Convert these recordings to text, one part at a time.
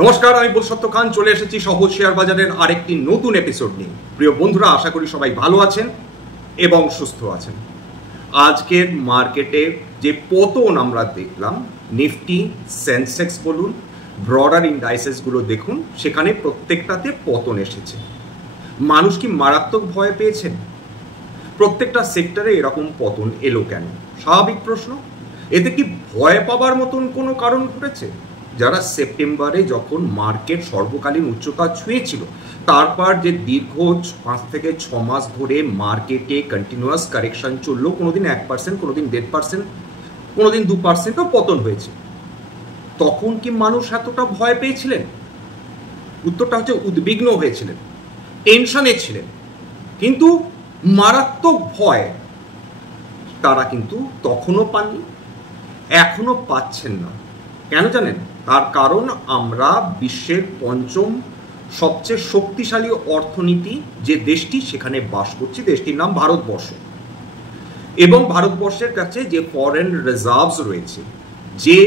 নমস্কার, আমি পুরুষোত্তম খান চলে এসেছি সহজ শেয়ার বাজারের আরেকটি নতুন এপিসোড নিয়ে। প্রিয় বন্ধুরা, আশা করি সবাই ভালো আছেন এবং সুস্থ আছেন। আজকের মার্কেটে যে পতন আমরা দেখলাম, নিফটি, সেন্সেক্স বলুন, ব্রডার ইন্ডাইসেসগুলো দেখুন, সেখানে প্রত্যেকটাতে পতন এসেছে। মানুষ কি মারাত্মক ভয় পেয়েছেন? প্রত্যেকটা সেক্টরে এরকম পতন এলো কেন? স্বাভাবিক প্রশ্ন। এতে কি ভয় পাবার মতন কোনো কারণ ঘটেছে? যারা সেপ্টেম্বরে যখন মার্কেট সর্বকালীন উচ্চতা ছুঁয়েছিল, তারপর যে দীর্ঘ 5 থেকে 6 মাস ধরে মার্কেটে কন্টিনিউয়াস কারেকশন চললো, কোনোদিন 1%, কোনোদিন 1.5%, কোনোদিন 2%ও পতন হয়েছে, তখন কি মানুষ এতটা ভয় পেয়েছিলেন? উত্তরটা হচ্ছে উদ্বিগ্ন হয়েছিলেন, টেনশনে ছিলেন, কিন্তু মারাত্মক ভয় তারা কিন্তু তখনও পাননি, এখনো পাচ্ছেন না। কেন জানেন? তার কারণ আমরা বিশ্বের 5ম সবচেয়ে শক্তিশালী অর্থনীতি যে দেশটি, সেখানে বাস করছি। দেশটির নাম ভারতবর্ষ। এবং ভারতবর্ষের কাছে যে ফরেন রিজার্ভস রয়েছে, যে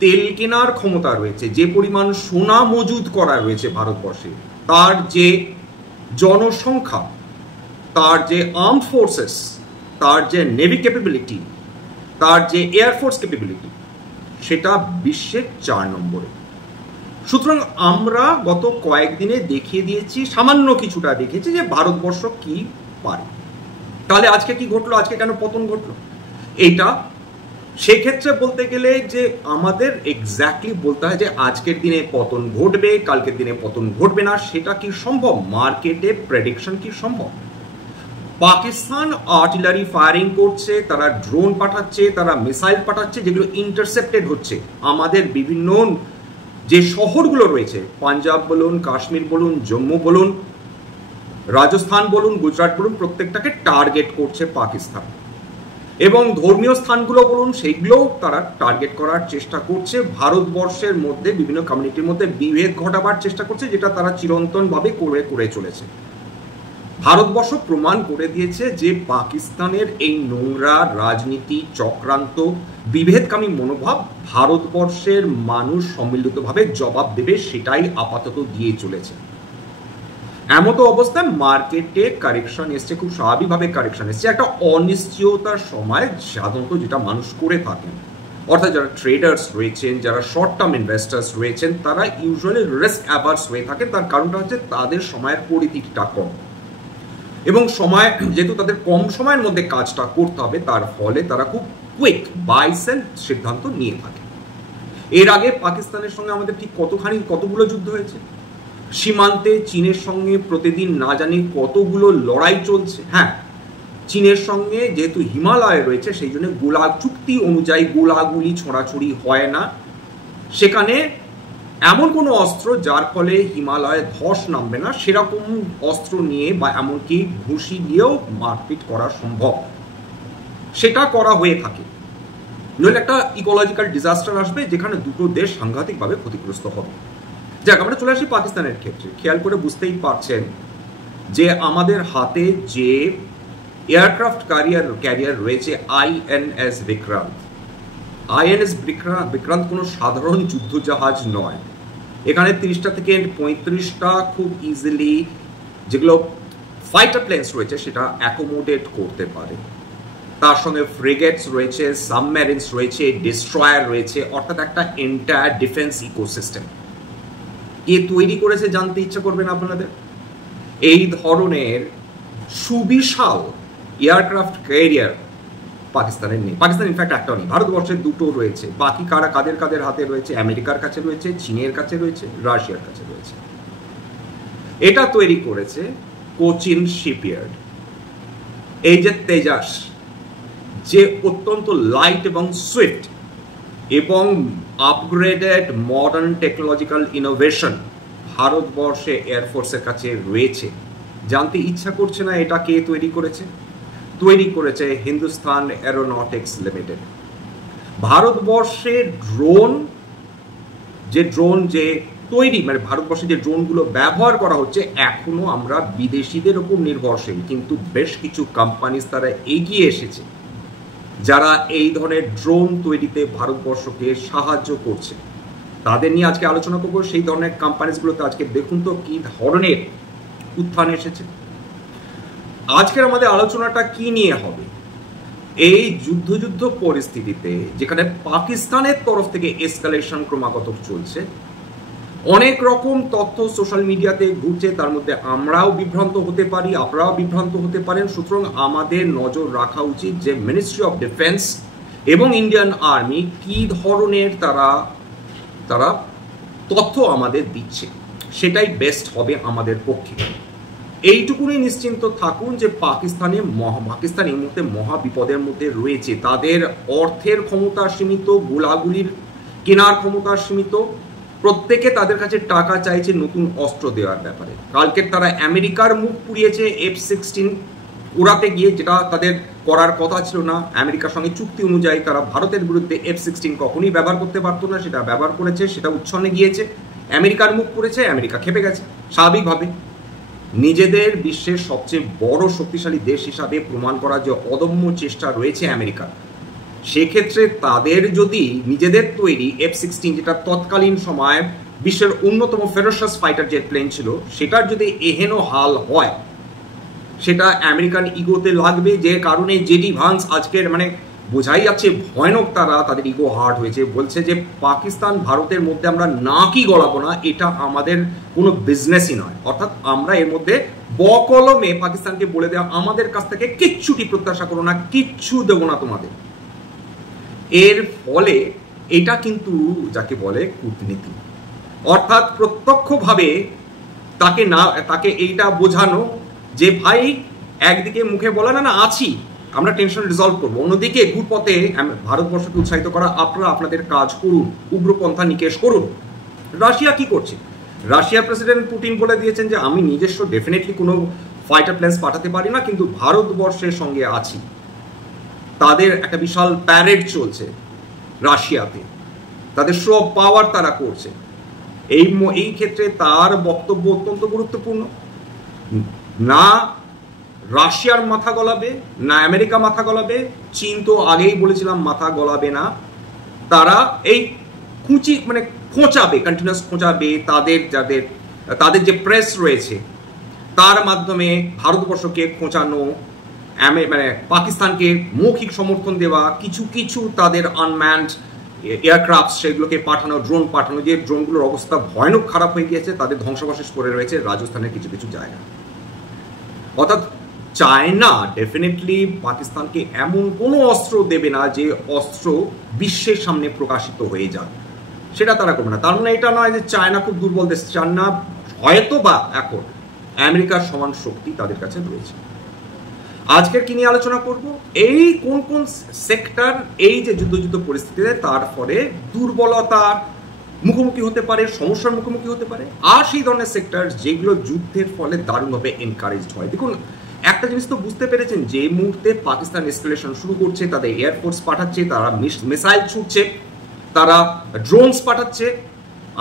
তেল কেনার ক্ষমতা রয়েছে, যে পরিমাণ সোনা মজুদ করা রয়েছে ভারতবর্ষে, তার যে জনসংখ্যা, তার যে আর্মড ফোর্সেস, তার যে নেভি ক্যাপাবিলিটি, তার যে এয়ারফোর্স ক্যাপাবিলিটি, সেটা বিশ্বের 4 নম্বরে। সুতরাং আমরা গত কয়েকদিনে দেখিয়ে দিয়েছি, সামান্য কিছুটা দেখেছি যে ভারতবর্ষ কি পারে। তাহলে আজকে কি ঘটলো? আজকে কেন পতন ঘটলো? এইটা সেক্ষেত্রে বলতে গেলে যে আমাদের এক্স্যাক্টলি বলতে হয় যে আজকের দিনে পতন ঘটবে, কালকের দিনে পতন ঘটবে না, সেটা কি সম্ভব? মার্কেটে প্রেডিকশন কি সম্ভব? পাকিস্তান আর্টিলারি ফায়ারিং করছে, তারা ড্রোন পাঠাচ্ছে, তারা মিসাইল পাঠাচ্ছে, যেগুলো ইন্টারসেপ্টেড হচ্ছে। আমাদের বিভিন্ন যে শহরগুলো রয়েছে, পাঞ্জাব বলুন, কাশ্মীর বলুন, জম্মু বলুন, রাজস্থান বলুন, গুজরাট বলুন, প্রত্যেকটাকে টার্গেট করছে পাকিস্তান। এবং ধর্মীয় স্থানগুলো বলুন, সেইগুলোও তারা টার্গেট করার চেষ্টা করছে। ভারতবর্ষের মধ্যে বিভিন্ন কমিউনিটির মধ্যে বিভেদ ঘটাবার চেষ্টা করছে, যেটা তারা চিরন্তনভাবে করে চলেছে। ভারতবর্ষ প্রমাণ করে দিয়েছে যে পাকিস্তানের এই নোংরা রাজনীতি, চক্রান্ত, বিভেদকামী মনোভাব ভারতবর্ষের মানুষ সম্মিলিতভাবে জবাব দেবে, সেটাই আপাতত দিয়ে চলেছে। এমত অবস্থায় মার্কেটে কারেকশন এসছে, খুব স্বাভাবিকভাবে কারেকশন এসছে। একটা অনিশ্চয়তার সময় সাধারণত যেটা মানুষ করে থাকেন, অর্থাৎ যারা ট্রেডার্স রয়েছেন, যারা শর্ট টার্ম ইনভেস্টার্স রয়েছেন, তারা ইউজুয়ালি রিস্ক অ্যাভার্স হয়ে থাকেন। তার কারণটা হচ্ছে তাদের সময়ের পরিধিটা কম, এবং সময় যেহেতু তাদের কম সময়ের মধ্যে কাজটা করতে হবে, তার ফলে তারা খুব কুইক বাই সেল সিদ্ধান্ত নিয়ে থাকে। এর আগে পাকিস্তানের সঙ্গে আমাদের ঠিক কতগুলো যুদ্ধ হয়েছে। সীমান্তে চীনের সঙ্গে প্রতিদিন না জানি কতগুলো লড়াই চলছে। হ্যাঁ, চীনের সঙ্গে যেহেতু হিমালয় রয়েছে, সেই জন্য চুক্তি অনুযায়ী গোলাগুলি ছোঁড়াছুড়ি হয় না। সেখানে এমন কোনো অস্ত্র যার ফলে হিমালয়ে ধস নামবে না, সেরকম অস্ত্র নিয়ে বা এমনকি ঘুষি দিয়েও মারপিট করা সম্ভব, সেটা করা হয়ে থাকে। নইলে একটা ইকোলজিক্যাল ডিজাস্টার আসবে, যেখানে দুটো দেশ সাংঘাতিকভাবে ক্ষতিগ্রস্ত হবে। যাক, আমরা চলে আসি পাকিস্তানের ক্ষেত্রে। খেয়াল করে বুঝতেই পারছেন যে আমাদের হাতে যে এয়ারক্রাফট ক্যারিয়ার রয়েছে INS বিক্রান্ত। INS বিক্রান্ত কোনো সাধারণ যুদ্ধজাহাজ নয়। এখানে 30টা থেকে 35টা খুব ইজিলি যেগুলো ফাইটার প্লেনস রয়েছে, সেটা অ্যাকোমোডেট করতে পারে। তার সঙ্গে ফ্রিগেটস রয়েছে, সাবমেরিনস রয়েছে, ডিস্ট্রয়ার রয়েছে, অর্থাৎ একটা এন্টায়ার ডিফেন্স ইকোসিস্টেম। কে তৈরি করেছে জানতে ইচ্ছা করবেন আপনাদের? এই ধরনের সুবিশাল এয়ারক্রাফট ক্যারিয়ার পাকিস্তানের নেই। পাকিস্তান ইনফ্যাক্ট একটাও নেই। ভারতবর্ষের দুটো রয়েছে। বাকি কাদের হাতে রয়েছে? আমেরিকার কাছে রয়েছে, চীনের কাছে রয়েছে, রাশিয়ার কাছে রয়েছে। এটা তৈরি করেছে কোচিন শিপইয়ার্ড। এই যে তেজাস, যে অত্যন্ত লাইট এবং সুইফট এবং আপগ্রেডেড মডার্ন টেকনোলজিক্যাল ইনোভেশন ভারতবর্ষে এয়ারফোর্সের কাছে রয়েছে। জানতে ইচ্ছা করছে না এটা কে তৈরি করেছে? তৈরি করেছে হিন্দুস্তান এরোনটিক্স লিমিটেড। ভারতবর্ষের ড্রোন যে তৈরি, মানে ভারতবর্ষে যে ড্রোনগুলো ব্যবহার করা হচ্ছে, এখনো আমরা বিদেশিদের উপর নির্ভরশীল, কিন্তু বেশ কিছু কোম্পানি তারা এগিয়ে এসেছে, যারা এই ধরনের ড্রোন তৈরিতে ভারতবর্ষকে সাহায্য করছে। তাদের নিয়ে আজকে আলোচনা করবো। সেই ধরনের কোম্পানিজগুলোতে আজকে দেখুন তো কি ধরনের উত্থান এসেছে। আজকের আমাদের আলোচনাটা কি নিয়ে হবে? এই যুদ্ধ পরিস্থিতিতে যেখানে পাকিস্তানের তরফ থেকে এসকালেশন ক্রমাগত চলছে, অনেক রকম তথ্য সোশ্যাল মিডিয়াতে ঘুরছে, তার মধ্যে আমরাও বিভ্রান্ত হতে পারি, আপনারাও বিভ্রান্ত হতে পারেন। সুতরাং আমাদের নজর রাখা উচিত যে মিনিস্ট্রি অফ ডিফেন্স এবং ইন্ডিয়ান আর্মি কি ধরনের তারা তথ্য আমাদের দিচ্ছে, সেটাই বেস্ট হবে আমাদের পক্ষে। এইটুকুনি নিশ্চিন্ত থাকুন যে পাকিস্তান এই মুহূর্তে মহা বিপদের মধ্যে রয়েছে। তাদের অর্থের ক্ষমতা সীমিত, গোলাগুলির কেনার ক্ষমতা সীমিত, প্রত্যেকে তাদের কাছে টাকা চাইছে নতুন অস্ত্র দেওয়ার ব্যাপারে। কালকে তারা আমেরিকার মুখ পুড়িয়েছে F-16 উড়াতে গিয়ে, যেটা তাদের করার কথা ছিল না। আমেরিকার সঙ্গে চুক্তি অনুযায়ী তারা ভারতের বিরুদ্ধে F-16 কখনই ব্যবহার করতে পারতো না, সেটা ব্যবহার করেছে, সেটা উচ্ছন্নে গিয়েছে, আমেরিকার মুখ পুড়েছে, আমেরিকা খেপে গেছে। স্বাভাবিকভাবে নিজেদের বিশ্বের সবচেয়ে বড় শক্তিশালী দেশ হিসাবে প্রমাণ করার যে অদম্য চেষ্টা রয়েছে আমেরিকার, সেক্ষেত্রে তাদের যদি নিজেদের তৈরি F-16, যেটা তৎকালীন সময় বিশ্বের অন্যতম ফেরোসাস ফাইটার জেট প্লেন ছিল, সেটার যদি এহেন হাল হয়, সেটা আমেরিকান ইগোতে লাগবে। যে কারণে জেডি ভান্স আজকের বোঝাই যাচ্ছে ভয়ানক তাদের ইগো হার্ট হয়েছে। বলছে যে পাকিস্তান ভারতের মধ্যে আমরা নাকই গলাবো না, এটা আমাদের কোনো বিজনেসই নয়। অর্থাৎ আমরা এর মধ্যে বকলমে পাকিস্তানকে বলে দেওয়া, আমাদের কাছ থেকে কিচ্ছুটি প্রত্যাশা করো না, কিচ্ছু দেবো না তোমাদের। এর ফলে এটা কিন্তু যাকে বলে কূটনীতি, অর্থাৎ প্রত্যক্ষভাবে তাকে এইটা বোঝানো যে ভাই, একদিকে মুখে বলা না আছি, আমরা টেনশন রিজলভ করবো, অন্যদিকে ঘুরপথে ভারতবর্ষকে উৎসাহিত করা, আপনারা আপনাদের কাজ করুন, উগ্রপন্থা নিকেশ করুন। রাশিয়া কি করছে? রাশিয়ার প্রেসিডেন্ট পুতিন বলে দিয়েছেন যে আমি নিজস্ব ডেফিনেটলি কোনো ফাইটার প্লেনস পাঠাতে পারি না, কিন্তু ভারতবর্ষের সঙ্গে আছি। তাদের একটা বিশাল প্যারেড চলছে রাশিয়াতে, তাদের শো অফ পাওয়ার তারা করছে। এই ক্ষেত্রে তার বক্তব্য অত্যন্ত গুরুত্বপূর্ণ। না রাশিয়ার মাথা গলাবে, না আমেরিকা মাথা গলাবে, চীন তো আগেই বলেছিলাম মাথা গলাবে না। তারা এই খোঁচাবে, কন্টিনিউয়াস খোঁচাবে তাদের যে প্রেস রয়েছে, তার মাধ্যমে ভারতবর্ষকে খোঁচানো, পাকিস্তানকে মৌখিক সমর্থন দেওয়া, কিছু তাদের আনম্যান্ড এয়ারক্রাফট সেগুলোকে পাঠানো, ড্রোন পাঠানো, যে ড্রোনগুলোর অবস্থা ভয়ানক খারাপ হয়ে গিয়েছে, তাদের ধ্বংসাবশেষ পড়ে রয়েছে রাজস্থানের কিছু জায়গা। অর্থাৎ চায়না ডেফিনেটলি পাকিস্তানকে এমন কোনো অস্ত্র দেবে না যে অস্ত্র বিশ্বের সামনে প্রকাশিত হয়ে যাবে, সেটা তারা করবে না। তার মানে এটা নয় যে চায়না খুব দুর্বল দেশ, চায়না হয়তো বা এখন আমেরিকার সমান শক্তি তাদের কাছে রয়েছে। আজকের কি নিয়ে আলোচনা করব? এই কোন সেক্টর এই যে যুদ্ধ পরিস্থিতিতে তার ফলে দুর্বলতার মুখোমুখি হতে পারে, সমস্যার মুখোমুখি হতে পারে, আর সেই ধরনের সেক্টর যেগুলো যুদ্ধের ফলে দারুণভাবে এনকারেজড হয়। দেখুন, একটা জিনিস তো বুঝতে পেরেছেন, যে মুহূর্তে পাকিস্তান এসকেলেশন শুরু করছে, তাদের এয়ারফোর্স পাঠাচ্ছে, তারা মিসাইল ছুটছে, তারা ড্রোনস পাঠাচ্ছে,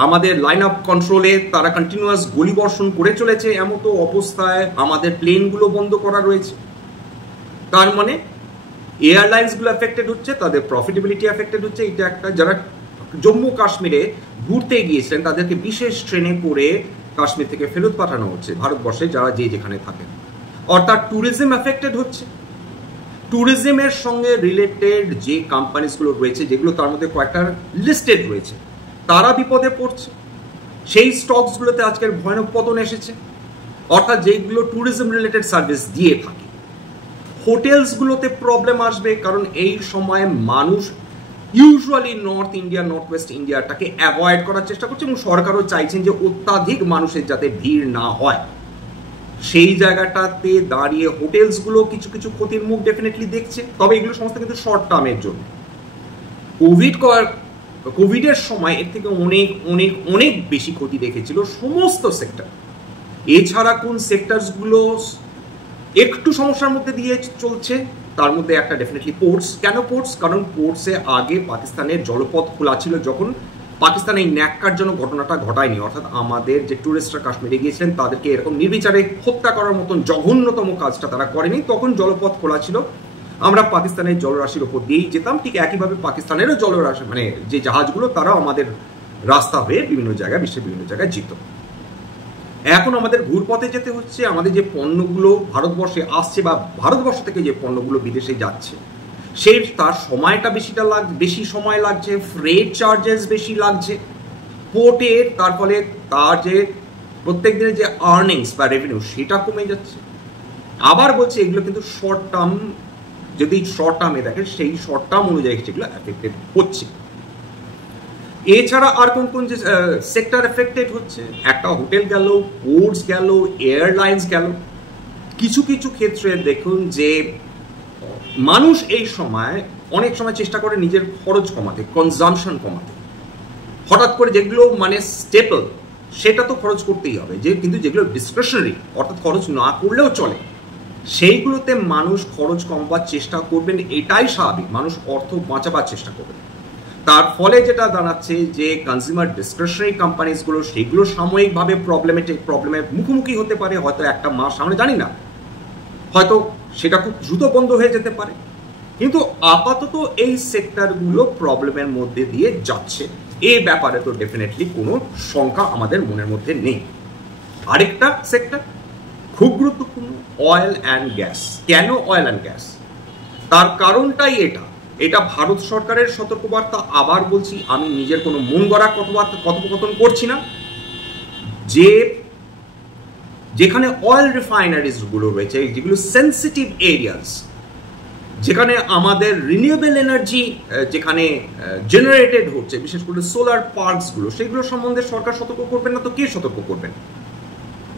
আমাদের লাইন অফ কন্ট্রোলে তারা কন্টিনিউয়াস গুলিবর্ষণ করে চলেছে, এমতো অবস্থায় আমাদের প্লেনগুলো বন্ধ করা রয়েছে। তার মানে এয়ারলাইন্সগুলো এফেক্টেড হচ্ছে, তাদের প্রফিটেবিলিটি এফেক্টেড হচ্ছে। এটা একটা, যারা জম্মু কাশ্মীরে ঘুরতে গিয়েছিলেন তাদেরকে বিশেষ ট্রেনে করে কাশ্মীর থেকে ফেরত পাঠানো হচ্ছে ভারতবর্ষে, যারা যেখানে থাকেন। অর্থাৎ ট্যুরিজম এফেক্টেড হচ্ছে। ট্যুরিজমের সঙ্গে রিলেটেড যে কোম্পানিজগুলো রয়েছে, যেগুলো তার মধ্যে কয়েকটা লিস্টেড রয়েছে, তারা বিপদে পড়ছে। সেই স্টকসগুলোতে আজকের ভয়ানক পতন এসেছে। অর্থাৎ যেগুলো ট্যুরিজম রিলেটেড সার্ভিস দিয়ে থাকে, হোটেলসগুলোতে প্রবলেম আসবে, কারণ এই সময় মানুষ usually north India, north west ইন্ডিয়াটাকে অ্যাভয়েড করার চেষ্টা করছে, এবং সরকারও চাইছেন যে অত্যাধিক মানুষের যাতে ভিড় না হয়। সেই জায়গাটাতে দাঁড়িয়ে হোটেলসগুলো কিছু ক্ষতির মুখ ডেফিনেটলি দেখছে। তবে এগুলো সমস্ত কিন্তু শর্ট টার্মের জন্য। কোভিডের সময় এর থেকে অনেক বেশি ক্ষতি দেখেছিল সমস্ত সেক্টর। এছাড়া কোন সেক্টরসগুলো একটু সমস্যার মধ্যে দিয়ে চলছে, তার মধ্যে একটা ডেফিনেটলি পোর্টস। কেন পোর্টস? কারণ পোর্টসে আগে পাকিস্তানের জলপথ খোলা ছিল, যখন পাকিস্তান এই ন্যাক্কারজনক ঘটনাটা ঘটায়নি। অর্থাৎ আমাদের যে ট্যুরিস্টরা কাশ্মীরে গিয়েছিলেন তাদেরকে এরকম নির্বিচারে হত্যা করার মতন জঘন্যতম কাজটা তারা করেনি, তখন জলপথ খোলা ছিল। আমরা পাকিস্তানের জলরাশির ওপর দিয়েই যেতাম, ঠিক একইভাবে পাকিস্তানেরও জলরাশি, যে জাহাজগুলো, তারাও আমাদের রাস্তা হয়ে বিভিন্ন জায়গায়, বিশ্বের বিভিন্ন জায়গায় যেত। এখন আমাদের ঘুরপথে যেতে হচ্ছে। আমাদের যে পণ্যগুলো ভারতবর্ষে আসছে বা ভারতবর্ষ থেকে যে পণ্যগুলো বিদেশে যাচ্ছে, সেই তার সময়টা বেশি সময় লাগছে, ফ্রেট চার্জেস বেশি লাগছে পোর্টের, তার ফলে তার যে প্রত্যেক দিনের যে আর্নিংস বা রেভিনিউ সেটা কমে যাচ্ছে। আবার বলছে এগুলো কিন্তু শর্ট টার্ম, যদি শর্ট টার্মে দেখেন সেই শর্ট টার্ম অনুযায়ী সেগুলো এফেক্টেড হচ্ছে। এছাড়া আর কোন কোন যে সেক্টর এফেক্টেড হচ্ছে, একটা হোটেল গেল, পোর্টস গেল, এয়ারলাইন্স গেল। কিছু কিছু ক্ষেত্রে দেখুন যে মানুষ এই সময় অনেক সময় চেষ্টা করে নিজের খরচ কমাতে, কনজামশন কমাতে। হঠাৎ করে যেগুলো মানে স্টেপল সেটা তো খরচ করতেই হবে, কিন্তু যেগুলো ডিসক্রিশনারি অর্থাৎ খরচ না করলেও চলে, সেইগুলোতে মানুষ খরচ কমাবার চেষ্টা করবেন। এটাই স্বাভাবিক, মানুষ অর্থ বাঁচাবার চেষ্টা করবেন। তার ফলে যেটা দাঁড়াচ্ছে যে কনজিউমার ডিসক্রিশনারি কোম্পানিজগুলো সেগুলো সাময়িকভাবে প্রবলেমের মুখোমুখি হতে পারে, হয়তো একটা মাস আমরা জানি না, হয়তো সেটা খুব দ্রুত বন্ধ হয়ে যেতে পারে, কিন্তু আপাতত এই সেক্টরগুলো প্রবলেমের মধ্যে দিয়ে যাচ্ছে। এই ব্যাপারে তো ডেফিনেটলি কোনো শঙ্কা আমাদের মনের মধ্যে নেই। আরেকটা সেক্টর খুব গুরুত্বপূর্ণ, অয়েল অ্যান্ড গ্যাস। কেন অয়েল অ্যান্ড গ্যাস? তার কারণটাই এটা ভারত সরকারের সতর্কবার্তা। আবার বলছি, আমি নিজের কোনো মন গড়া কথোপকথন করছি না। যেখানে অয়েল রিফাইনারিজ গুলো রয়েছে, যেগুলো সেন্সিটিভ এরিয়াস, যেখানে আমাদের রিনিউয়েবল এনার্জি যেখানে জেনারেটেড হচ্ছে, বিশেষ করে সোলার পার্কস গুলো, সেগুলো সম্বন্ধে সরকার সতর্ক করবেন না তো কে সতর্ক করবেন?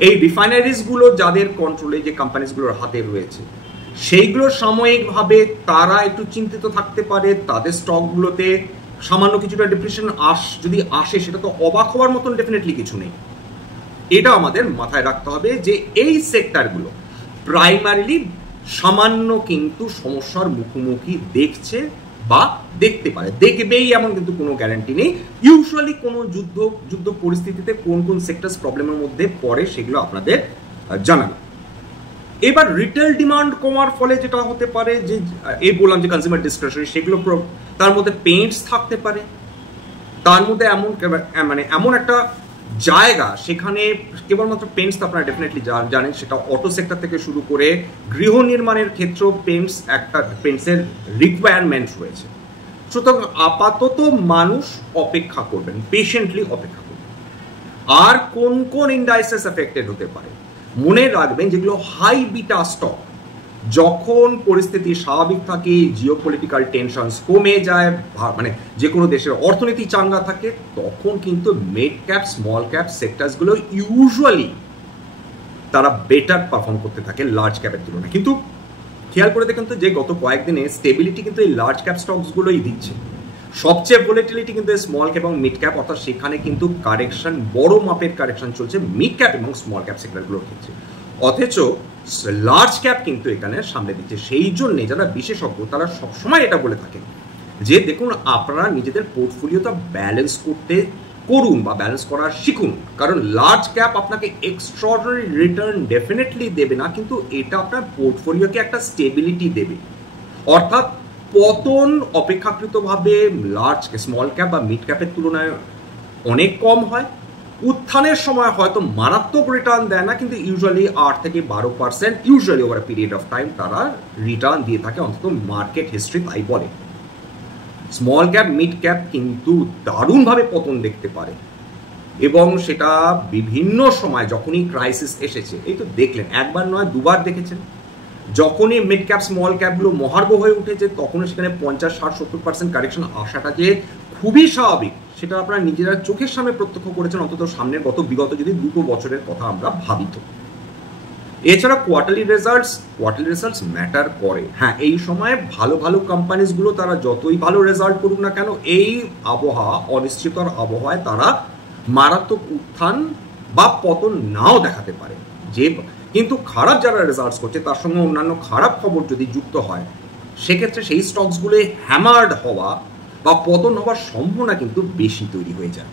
এই রিফাইনারিজ গুলো যাদের কন্ট্রোলে, যে কোম্পানিজগুলোর হাতে রয়েছে, সেইগুলো সাময়িকভাবে তারা একটু চিন্তিত থাকতে পারে। তাদের স্টকগুলোতে সামান্য কিছুটা ডিপ্রেশন যদি আসে, সেটা তো অবাক হওয়ার মতন ডেফিনেটলি কিছু নেই। এটা আমাদের মাথায় রাখতে হবে যে এই সেক্টরগুলো প্রাইমারিলি সামান্য কিন্তু সমস্যার মুখোমুখি দেখছে বা দেখতে পারে, দেখবেই এমন কিন্তু কোনো গ্যারান্টি নেই। ইউজুয়ালি কোনো যুদ্ধ পরিস্থিতিতে কোন কোন সেক্টরস প্রবলেমের মধ্যে পড়ে সেগুলো আপনাদের জানানো। এবার রিটেল ডিমান্ড কমার ফলে যেটা হতে পারে, যে এই বললাম যে কনজিউমার ডিসক্রিশনারি, সেগুলো তার মধ্যে পেইন্টস থাকতে পারে, তার মধ্যে এমন একটা জায়গা সেখানে কেবলমাত্র পেন্টস তো আপনারা ডেফিনেটলি জানেন, সেটা অটো সেক্টর থেকে শুরু করে গৃহ নির্মাণের ক্ষেত্রেও পেন্টসের রিকোয়ারমেন্ট রয়েছে। সুতরাং আপাতত মানুষ অপেক্ষা করবেন, পেশেন্টলি অপেক্ষা করবেন। আর কোন কোন ইন্ডাইসেস এফেক্টেড হতে পারে মনে রাখবেন, যেগুলো হাই বিটা স্টক, যখন পরিস্থিতি স্বাভাবিক থাকে, জিওপলিটিক্যাল টেনশনস কমে যায়, মানে যে কোনো দেশের অর্থনীতি চাঙ্গা থাকে, তখন কিন্তু মিড ক্যাপ স্মল ক্যাপ সেক্টরসগুলো ইউজুয়ালি তারা বেটার পারফর্ম করতে থাকে লার্জ ক্যাপের তুলনায়। কিন্তু খেয়াল করে দেখুন তো, যে গত কয়েকদিনে স্টেবিলিটি কিন্তু এই লার্জ ক্যাপ স্টকসগুলোই দিচ্ছে। সবচেয়ে ভোলেটিলিটি কিন্তু স্মল ক্যাপ এবং মিড ক্যাপ, অর্থাৎ সেখানে কিন্তু কারেকশন, বড় মাপের কারেকশন চলছে মিড ক্যাপ এবং স্মল ক্যাপ সেক্টরগুলোর ক্ষেত্রে। অথচ লার্জ ক্যাপ কিন্তু এখানে সামনে দিচ্ছে। সেই জন্যে যারা বিশেষজ্ঞ তারা সবসময় এটা বলে থাকেন যে দেখুন, আপনারা নিজেদের পোর্টফোলিওটা ব্যালেন্স করুন বা ব্যালেন্স করা শিখুন। কারণ লার্জ ক্যাপ আপনাকে এক্সট্রাঅর্ডিনারি রিটার্ন ডেফিনেটলি দেবে না, কিন্তু এটা আপনার পোর্টফোলিওকে একটা স্টেবিলিটি দেবে। অর্থাৎ পতন অপেক্ষাকৃতভাবে স্মল ক্যাপ বা মিড ক্যাপের তুলনায় অনেক কম হয়। উত্থানের সময় হয়তো মারাত্মক রিটার্ন দেয় না, কিন্তু ইউজুয়ালি 8 থেকে 12% usually over period of time তারা রিটার্ন দিয়ে থাকে, অন্তত মার্কেট হিস্ট্রি তাই বলে। স্মল ক্যাপ মিড ক্যাপ কিন্তু দারুণভাবে পতন দেখতে পারে, এবং সেটা বিভিন্ন সময় যখনই ক্রাইসিস এসেছে, এই তো দেখলেন, একবার নয় দুবার দেখেছেন। যখনই মিড ক্যাপ স্মল ক্যাপগুলো মহার্ঘ হয়ে উঠেছে, তখনই সেখানে 50-60-70% কারেকশন আসাটা যে খুবই স্বাভাবিক, সেটা আপনারা নিজেরা চোখের সামনে প্রত্যক্ষ করেছেন, অন্তত সামনের বিগত যদি 2 বছরের কথা আমরা ভাবিত। এছাড়া কোয়ার্টারলি রেজাল্টস ম্যাটার করে। হ্যাঁ, এই সময় ভালো ভালো কোম্পানিজগুলো তারা যতই ভালো রেজাল্ট করুক না কেন, এই অনিশ্চিততার আবহাওয়ায় তারা মারাত্মক উত্থান বা পতন নাও দেখাতে পারে। কিন্তু খারাপ যারা রেজাল্টস করছে, তার সঙ্গে অন্যান্য খারাপ খবর যদি যুক্ত হয়, সেক্ষেত্রে সেই স্টকসগুলো হ্যামার্ড হওয়া বা পতন হওয়ার সম্ভাবনা কিন্তু বেশি তৈরি হয়ে যায়।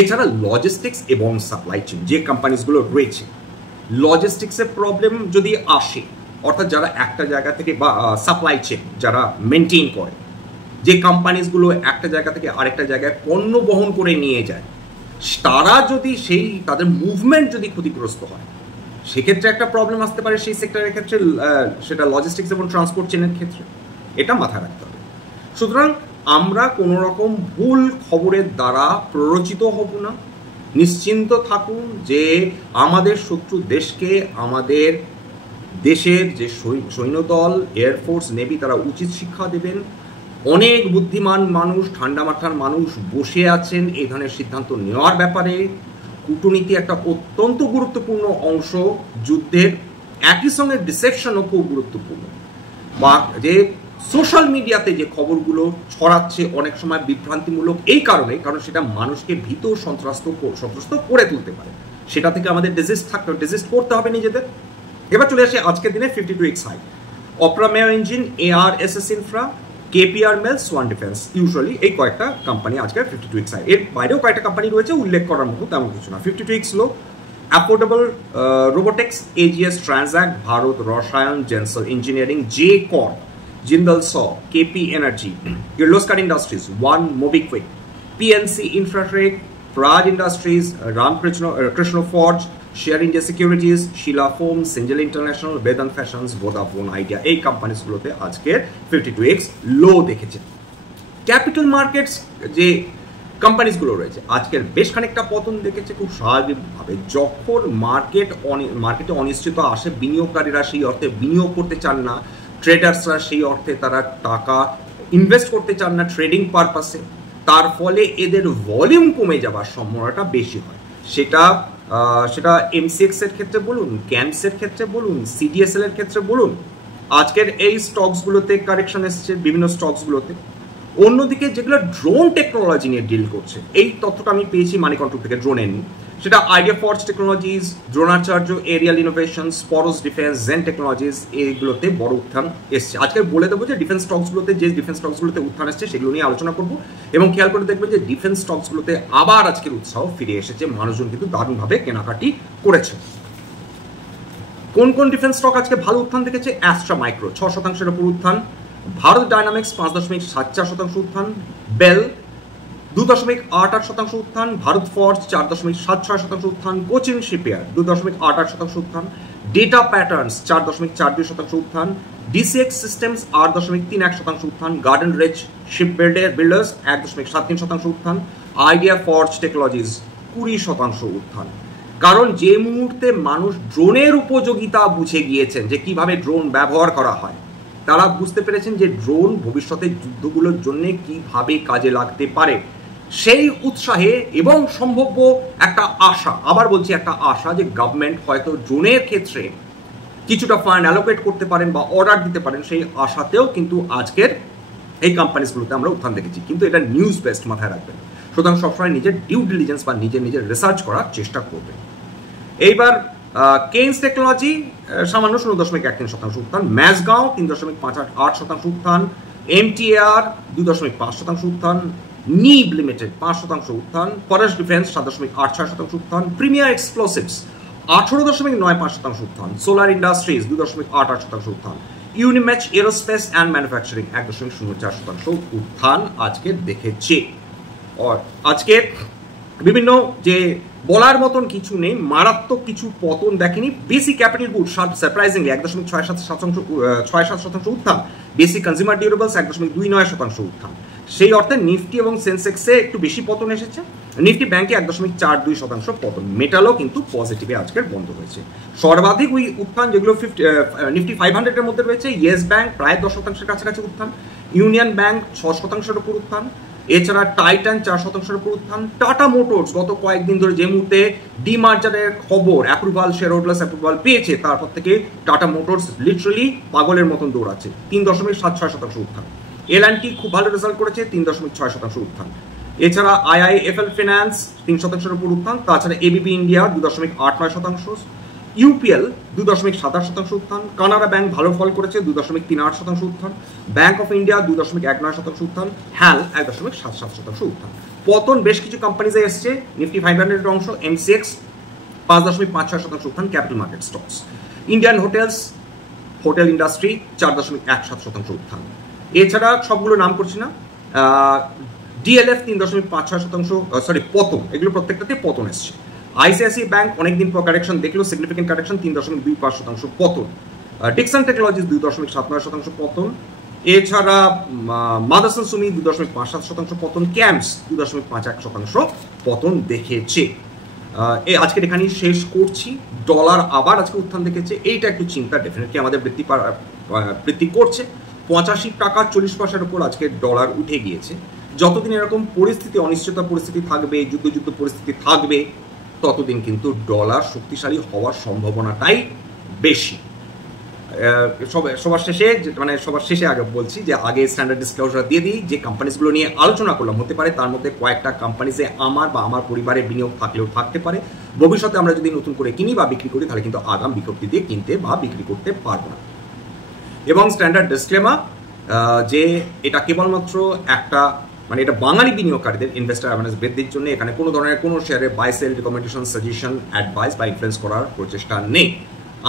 এছাড়া লজিস্টিক্স এবং সাপ্লাই চেইন যে কোম্পানিজগুলো রয়েছে, লজিস্টিক্সের প্রবলেম যদি আসে, অর্থাৎ যারা একটা জায়গা থেকে বা সাপ্লাই চেইন যারা মেনটেন করে, যে কোম্পানিজগুলো একটা জায়গা থেকে আরেকটা জায়গায় পণ্য বহন করে নিয়ে যায়, তারা যদি তাদের মুভমেন্ট যদি ক্ষতিগ্রস্ত হয়, সেক্ষেত্রে একটা প্রবলেম আসতে পারে সেই সেক্টরের ক্ষেত্রে, সেটা লজিস্টিক্স এবং ট্রান্সপোর্ট চেনের ক্ষেত্রে। এটা মাথায় রাখতে হবে। সুতরাং আমরা কোনো রকম ভুল খবরের দ্বারা প্ররোচিত হব না। নিশ্চিন্ত থাকুন যে আমাদের শত্রু দেশকে আমাদের দেশের যে সৈন্যদল, এয়ারফোর্স, নেভি, তারা উচিত শিক্ষা দেবেন। অনেক বুদ্ধিমান মানুষ, ঠান্ডা মাথার মানুষ বসে আছেন এই ধরনের সিদ্ধান্ত নেওয়ার ব্যাপারে। কূটনীতি একটা অত্যন্ত গুরুত্বপূর্ণ অংশ যুদ্ধের, একই সঙ্গে ডিসেপশনও খুব গুরুত্বপূর্ণ। বা যে সোশ্যাল মিডিয়াতে যে খবরগুলো ছড়াচ্ছে অনেক সময় বিভ্রান্তিমূলক, এই কারণে, কারণ সেটা মানুষকে ভীত সন্ত্রস্ত করে তুলতে পারে। সেটা থেকে আমাদের ডিজিস্ট করতে হবে নিজেদের। এবার চলে আসে আজকের দিনে 52X হাই, অপরা মেও ইঞ্জিন, ARSS Infra, KPR Mill, Swan Defence, usually এই কয়েকটা কোম্পানি আজকে 52X হাই। এর বাইরেও কয়েকটা কোম্পানি রয়েছে উল্লেখ করার মতো তেমন কিছু না। 52X low, Affordable Robotics, AGS Transact, Bharat Rasayan, Gensol Engineering, Jai Corp, Jindal Saw, KP Energy, Kirloskar Industries, One MobiKwik, PNC Infratech, Praj Industries, Ramkrishna Forge, Share India Securities, Sheela Foam, Syngene International, Vedant Fashions, Vodafone Idea, এই কোম্পানিগুলোতে আজকে 52X লো দেখেছে। ক্যাপিটাল মার্কেটস যে কোম্পানিগুলো রয়েছে আজকের বেশ খানিকটা পতন দেখেছে খুব স্বাভাবিকভাবে। যখন মার্কেটে অনিশ্চয়তা আসে, বিনিয়োগকারীরা সেই অর্থে বিনিয়োগ করতে চান না, ট্রেডার্সরা সেই অর্থে তারা টাকা ইনভেস্ট করতে চান না ট্রেডিং পারপাসে। তার ফলে এদের ভলিউম কমে যাওয়ার সম্ভাবনাটা বেশি হয়। সেটা MCX এর ক্ষেত্রে বলুন, ক্যাম্পস এর ক্ষেত্রে বলুন, CDSL এর ক্ষেত্রে বলুন, আজকের এই স্টকসগুলোতে কারেকশন এসছে বিভিন্ন স্টকসগুলোতে। অন্যদিকে যেগুলো ড্রোন টেকনোলজি নিয়ে ডিল করছে, এই তথ্যটা আমি পেয়েছি মানি কন্ট্রোল থেকে, ড্রোনের নিয়ে, সেটা Idea Forge Technologies, Dronacharya, Aerial Innovation, স্পরোস ডিফেন্স, জেন টেকনোলজিজ, এইগুলোতে বড় উত্থান এসছে। আজকে বলে দেবো যে ডিফেন্স স্টকসগুলোতে উত্থান এসছে সেগুলো নিয়ে আলোচনা করবো, এবং খেয়াল করে দেখবেন যে ডিফেন্স স্টকসগুলোতে আবার আজকের উৎসাহ ফিরে এসেছে, মানুষজন কিন্তু দারুণভাবে কেনাকাটি করেছে। কোন কোন ডিফেন্স স্টক আজকে ভালো উত্থান দেখেছে? অ্যাস্ট্রা মাইক্রো 6%-এর উপর উত্থান, ভারত ডায়নামিক্স 5.74% উত্থান, বেল 2.88% উত্থান, ভারত ফর্জ 4.76% উত্থান, কোচিন শিপইয়ার্ড 2.88% উত্থান, ডেটা প্যাটার্নস 4.42% উত্থান, DCX সিস্টেমস 8.31% উত্থান, গার্ডেন রেজ শিপ বিল্ডার্স 1.73% উত্থান, আইডিয়া ফর্জ টেকনোলজিজ 20% উত্থান। কারণ যে মুহূর্তে মানুষ ড্রোনের উপযোগিতা বুঝে গিয়েছেন, যে কিভাবে ড্রোন ব্যবহার করা হয়, তারা বুঝতে পেরেছেন যে ড্রোন ভবিষ্যতে যুদ্ধগুলোর জন্য কিভাবে কাজে লাগতে পারে, সেই উৎসাহে এবং সম্ভাব্য একটা আশা, আবার বলছি একটা আশা, যে গভর্নমেন্ট হয়তো ড্রোনের ক্ষেত্রে কিছুটা ফান্ড অ্যালোকেট করতে পারেন বা অর্ডার দিতে পারেন, সেই আশাতেও কিন্তু আজকের এই কোম্পানিগুলোতে আমরা উত্থান দেখেছি। কিন্তু এটা নিউজ বেসড, মাথায় রাখবেন। সুতরাং সবসময় নিজের ডিউ ডিলিজেন্স বা নিজের রিসার্চ করার চেষ্টা করবেন। এইবার কেইন্স টেকনোলজি সামান্য 0.13% উত্থান, ম্যাজগাঁও 3.58% উত্থান, MTAR 2.5% উত্থান, নিব লিমিটেড 5% উত্থান, ফরেস্ট ডিফেন্স 7.86% উত্থান, প্রিমিয়ার এক্সপ্লোসিভস 18.95% উত্থান, সোলার ইন্ডাস্ট্রিজ 2.88% উত্থান, ইউনিম্যাচ এরোস্পেস অ্যান্ড ম্যানুফ্যাকচারিং 1.04% উত্থান আজকে দেখেছে। আজকে বিভিন্ন যে বলার মতন কিছু নেই, মারাত্মক কিছু পতন দেখেনি। বেসিক ক্যাপিটাল গুড সারপ্রাইজিংলি 1.67% উত্থান, বেসিক কনজিউমার ডিউরেবলস 1.29% উত্থান। সেই অর্থে নিফটি এবং সেন্সেক্সে একটু বেশি পতন এসেছে, নিফটি ব্যাংকে 1.42% পতন। মেটালও কিন্তু পজিটিভে আজকের বন্ধ হয়েছে। সর্বাধিক ওই উত্থান যেগুলো নিফটি 500-এর মধ্যে রয়েছে, ইয়েস ব্যাংক প্রায় 10%-এর কাছাকাছি উত্থান, ইউনিয়ন ব্যাংক 6%-এর উপর উত্থান, এছাড়া টাইটান 4%-এর উপর উত্থান, টাটা মোটরস গত কয়েকদিন ধরে যে মুহূর্তে ডিমার্জারের খবর, অ্যাপ্রুভাল, শেয়ার হোল্ডার্স অ্যাপ্রুভাল পেয়েছে, তারপর থেকে টাটা মোটরস লিটারালি পাগলের মতন দৌড়াচ্ছে, 3.76% উত্থান। L&T খুব ভালো রেজাল্ট করেছে, 3.6% উত্থান। এছাড়া IIFL ফিন্যান্স 3%-এর উপর উত্থান, তাছাড়া ABB ইন্ডিয়া 2.89%, UPL 2.27% উত্থান, কানাড়া ব্যাংক ভালো ফল করেছে 2.38% উত্থান, ব্যাংক অফ ইন্ডিয়া 2.19% উত্থান, হ্যাল 1.77% উত্থান। পতন বেশ কিছু কোম্পানিজে এসছে, নিফটি 500-এর অংশ, MCX 5.56% উত্থান, capital market stocks, Indian hotel industry 4.17% উত্থান। এছাড়া সবগুলো নাম করছি না, ডিএলএফ 3.56%, সরি পতন, এগুলো প্রত্যেকটাতে পতন এসছে। আইসিআইসিআই ব্যাংক অনেকদিন পর কারেকশন দেখলো, সিগনিফিকেন্ট কারেকশন, 3.25% পতন। ডিকসন টেকনোলজিস 2.79% পতন। এছাড়া মাদারসন সুমি 2.57% পতন, ক্যাম্পস 2.51% পতন দেখেছে। আজকের এখানেই শেষ করছি। ডলার আবার আজকে উত্থান দেখেছে, এইটা একটু চিন্তা ডেফিনেটলি আমাদের বৃদ্ধি করছে। 85 টাকা 40 পয়সার উপর আজকে ডলার উঠে গিয়েছে। যতদিন এরকম পরিস্থিতি, অনিশ্চয়তা পরিস্থিতি থাকবে, যুদ্ধ পরিস্থিতি থাকবে, ততদিন কিন্তু ডলার শক্তিশালী হওয়ার সম্ভাবনাটাই বেশি। সবার শেষে আগে বলছি যে আগে স্ট্যান্ডার্ড ডিসক্লোজার দিয়ে দিই, যে কোম্পানিজগুলো নিয়ে আলোচনা করলাম হতে পারে তার মধ্যে কয়েকটা কোম্পানিজে আমার বা আমার পরিবারের বিনিয়োগ থাকলেও থাকতে পারে। ভবিষ্যতে আমরা যদি নতুন করে কিনি বা বিক্রি করি তাহলে কিন্তু আগাম বিজ্ঞপ্তি দিয়ে কিনতে বা বিক্রি করতে পারবো না। এবং স্ট্যান্ডার্ড ডিসক্লেমার যে এটা কেবলমাত্র একটা এটা বাঙালি বিনিয়োগকারীদের ইনভেস্টার অ্যাওয়ারনেস বৃদ্ধির জন্য। এখানে কোনো ধরনের কোনো শেয়ারে buy sell recommendation, suggestion, advice বা ইনফ্লুয়েন্স করার প্রচেষ্টা নেই।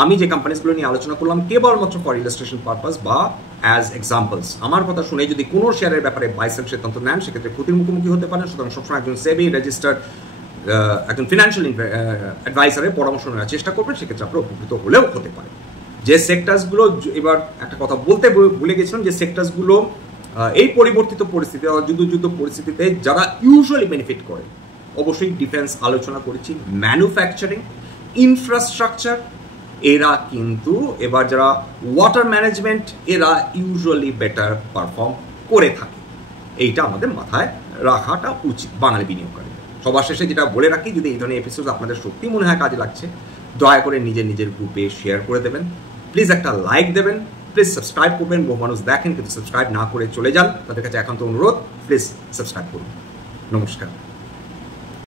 আমি যে কোম্পানিজগুলো নিয়ে আলোচনা করলাম কেবলমাত্র ফর ইলাস্ট্রেশন পারপাস বা অ্যাজ এক্সাম্পলস। আমার কথা শুনে যদি কোনো শেয়ারের ব্যাপারে বাই সেল সিদ্ধান্ত নেন সেক্ষেত্রে ক্ষতির মুখোমুখি হতে পারেন। সুতরাং সবসময় একজন সেবি রেজিস্টার্ড একজন ফিনান্সিয়াল অ্যাডভাইসারের পরামর্শ নেওয়ার চেষ্টা করবেন, সেক্ষেত্রে আপনারা উপকৃত হলেও হতে পারে। যে সেক্টরসগুলো, এবার একটা কথা বলতে ভুলে গেছিলাম, যে সেক্টরসগুলো এই পরিবর্তিত পরিস্থিতি, যুদ্ধ পরিস্থিতিতে যারা ইউজুয়ালি বেনিফিট করে, অবশ্যই ডিফেন্স আলোচনা করেছি, ম্যানুফ্যাকচারিং, ইনফ্রাস্ট্রাকচার, এরা কিন্তু এবার যারা ওয়াটার ম্যানেজমেন্ট, এরা ইউজুয়ালি বেটার পারফর্ম করে থাকে। এইটা আমাদের মাথায় রাখাটা উচিত বাঙালি বিনিয়োগকারী। সবার শেষে যেটা বলে রাখি, যদি এই ধরনের এপিসোড আপনাদের সত্যি মনে হয় কাজে লাগছে, দয়া করে নিজের গ্রুপে শেয়ার করে দেবেন, প্লিজ একটা লাইক দেবেন, প্লিজ সাবস্ক্রাইব করবেন। বহু মানুষ দেখেন কিন্তু সাবস্ক্রাইব না করে চলে যান, তাদের কাছে এখন তো অনুরোধ, প্লিজ সাবস্ক্রাইব করুন। নমস্কার।